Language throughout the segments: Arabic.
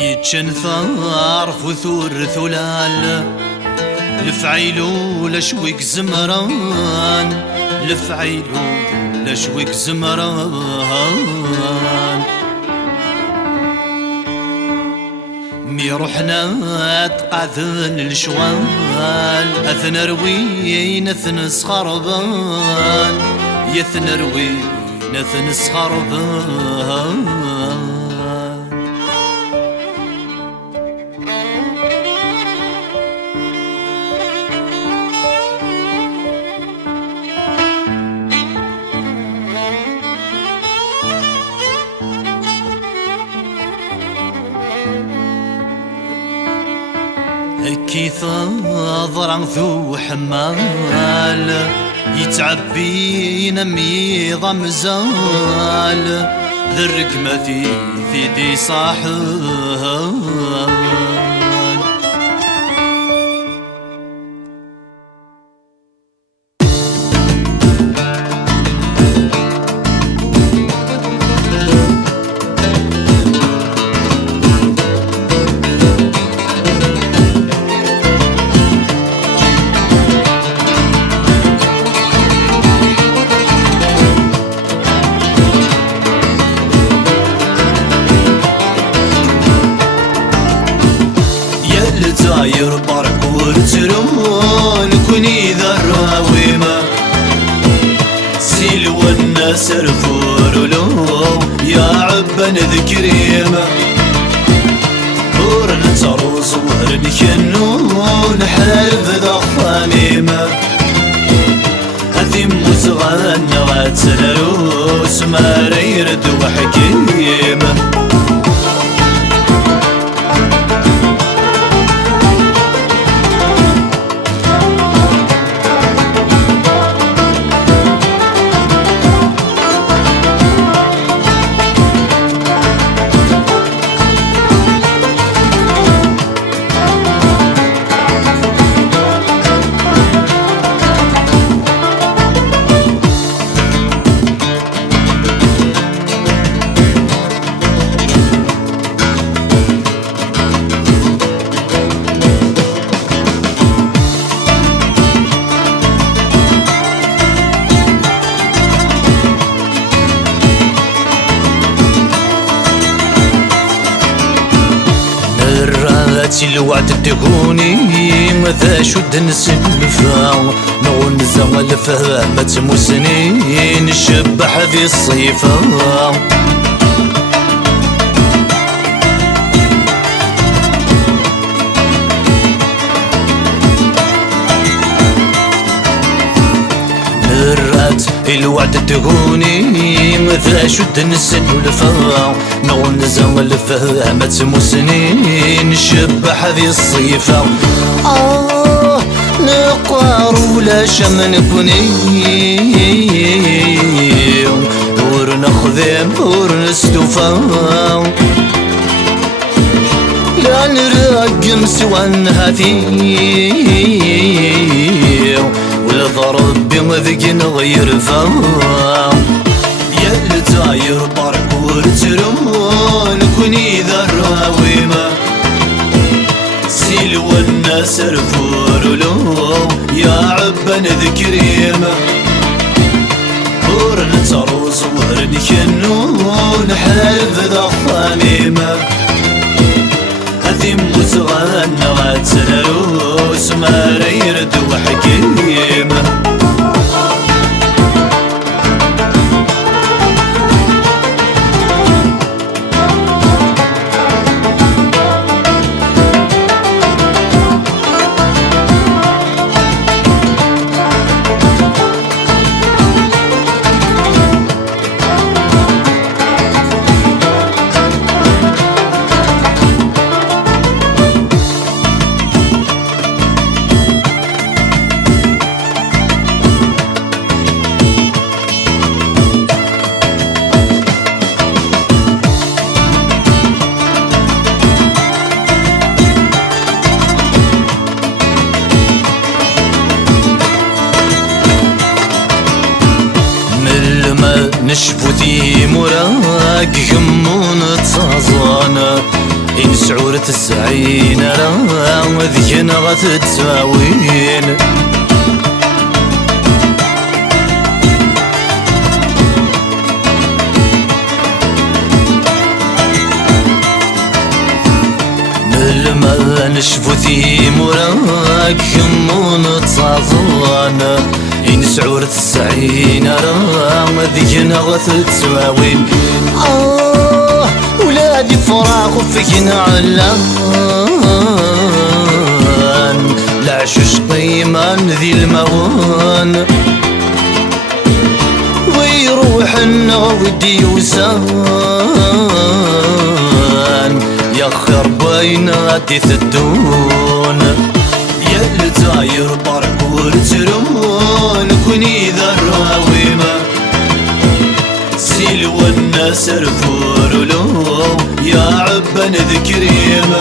يتشن ثار فثور ثلال لفعيلو لشويك زمران لفعيلو لشويك زمران مي روحنا تقاثن الشوال أثنروين أثنس خربان يثنروين أثنس خربان هكي ثاضر ذو حمال يتعبين ميضة مزال ذرق ما في دي صاحب داير باركور ترون كوني ذراويمة سيل والناس رفورلو يا عبن ذكريمة ورن تروز ورن كنون حرف ذخاميمة هذي مزغان غاتلروس ما ريرد وحكيمة الوعد تكوني ماذا شد نسلفا نغن زغل فهمت مسنين الشبح في الصيفة الوعد تكوني ماذا شد نسلفا نغن زغل فهمت مسنين الشبح ذي الصيفة نقار ولا شمن كوني ورنخذم ورنستوفا لا نرقم سوى هذي والضرب بمذق غير فا يا الداير باركور ترون كوني ذراويمة سيل والناس رفورلو يا عبن ذكريمة ورن تروز ورن كنون حرف ذخاميمة هذي مزغان غاتلروس ما ريرد وحكيمة إن سعورة السعين راه ذيك غتتساوين لما نشفو موراك يمون تصاظن إن سعورة السعين راه ذيك غتتساوين ولادي فراغ فيك نعلان العشش قيمان ذي الموان ويروح النغودي وسان يا خير بين غادي تدون يا التاير باركور ترمون كوني ذا الراويمة سيلو الناس رفورلو يا عبان ذكريمة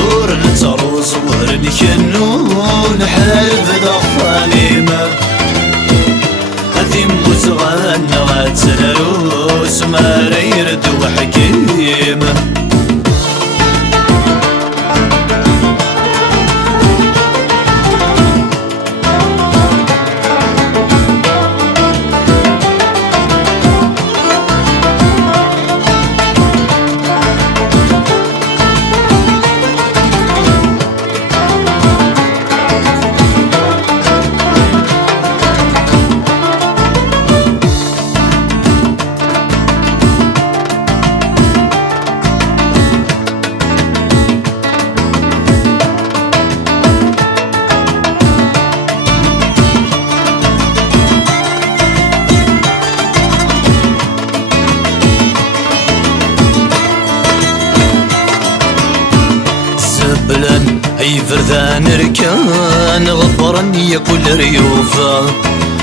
ورن تروس ورن كنون حرف ضخانيمة هذي متغنى غاتسلروس ما ريرد وحكيمة أي فرذان ركان غبرا يكل ريوفا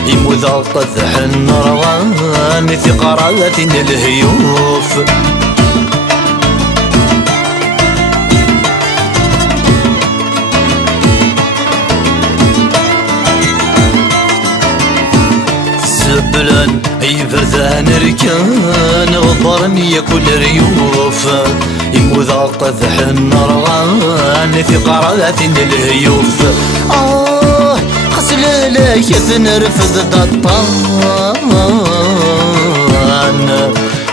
يموذا قذح النروان في قرات الهيوف سبلا أي فرذان ركان غبرا يكل ريوفا يموذا قذح النروان في قرات الهيوف خسل لك يثنرفض الطان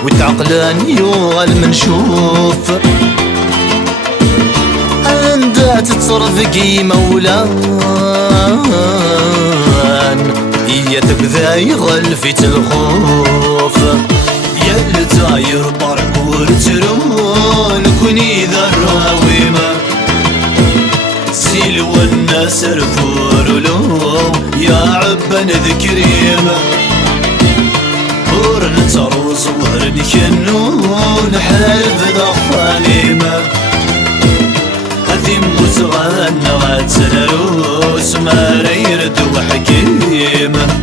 وتعقلان يوغل منشوف عندها تتصرف كي مولان هي تبذا يغل في الخوف يا التاير باركور ترمون كوني ذا الراويمة سيلو الناس رفورلو يا عبان ذكريمة ورن تروس ورن كنون حرف ضخانيمة هذي متغنى غاتسلروس ما ريرد وحكيمة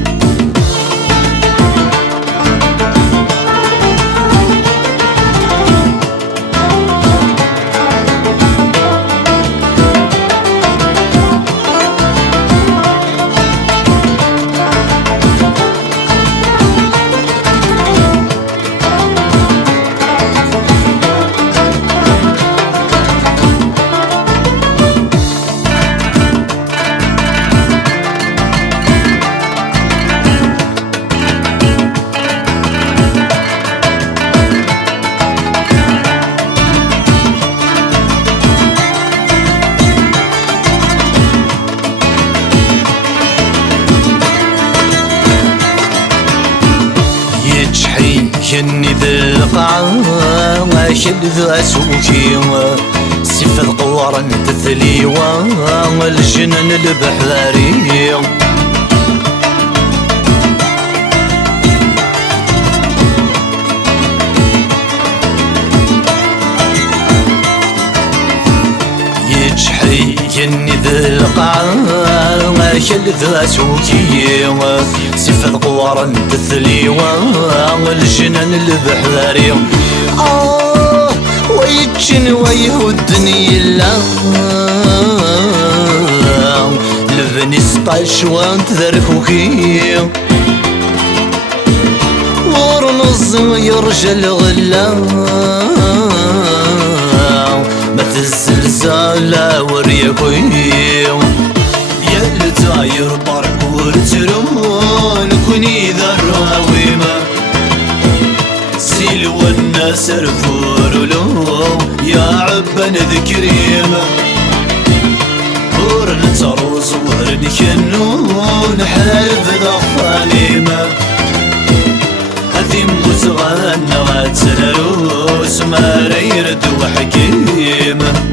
يني ذا القاع واشد ذا سوكي سيف القوار تثليوا الجنن البحري يجحي يني ذا القاع واشد ذا سوكي سيف القوار تثليوا الجنن البحري ويتشن ويهدني الله لبني 16 وانت ذركوكي ورنظ يرجى الغلام وريكوي يا التاير باركور ترمون كوني ذراويمة سيل والناس رفورلو يا عبن ذكريمة ورن تروس ورن كنون حارف ذخانيمة هذي متغنى غاتسلروس ما ريرد وحكيمة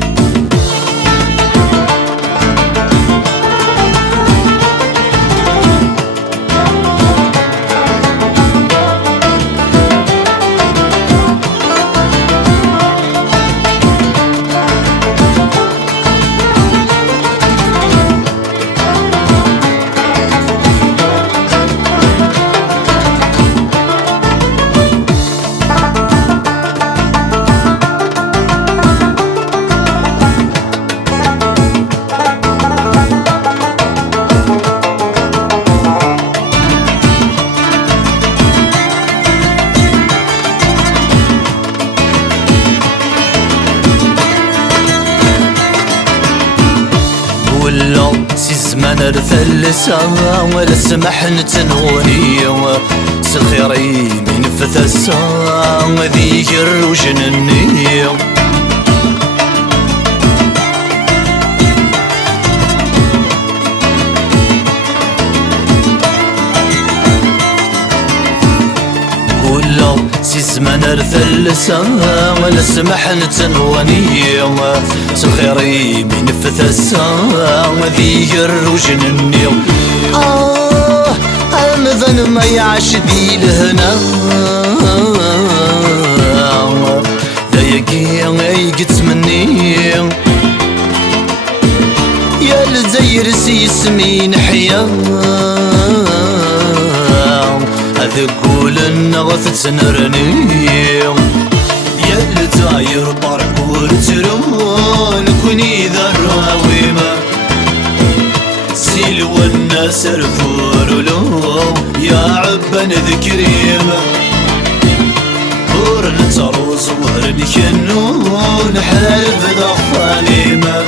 ولا سي زمان رثلسا ولا سمح نتنوني سخيري من فتسا ذيك الروجنني ولا سي زمان رثلسا ولا سمح نتنوني سخيري من فتسا ذيك الروجنني المذن ما يعش ذي لهنا ذايقي يقت مني يا الزير سي سمين حيا هذا قول النغث تنرني يا التاير باركور ترمون كوني ذراويمة سيل والناس رفورلو يا عبن ذكريمة ورن تروس ورن كنون حارف ذخانيمة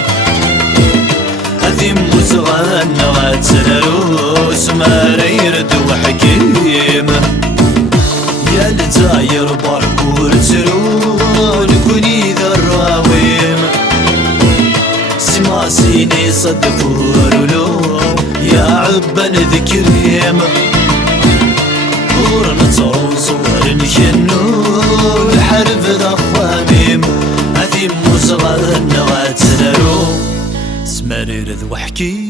هذي متغنى غاتسلروس ما ريرد وحكيمة يا التاير باركور ترون كوني ذراويمة سماسيني صدفورلو يا عبن ذكريمة ورن تروس ورن كنون حرف ذخانيمة هذي متغنى غاتسلروس سمرير ذو حكي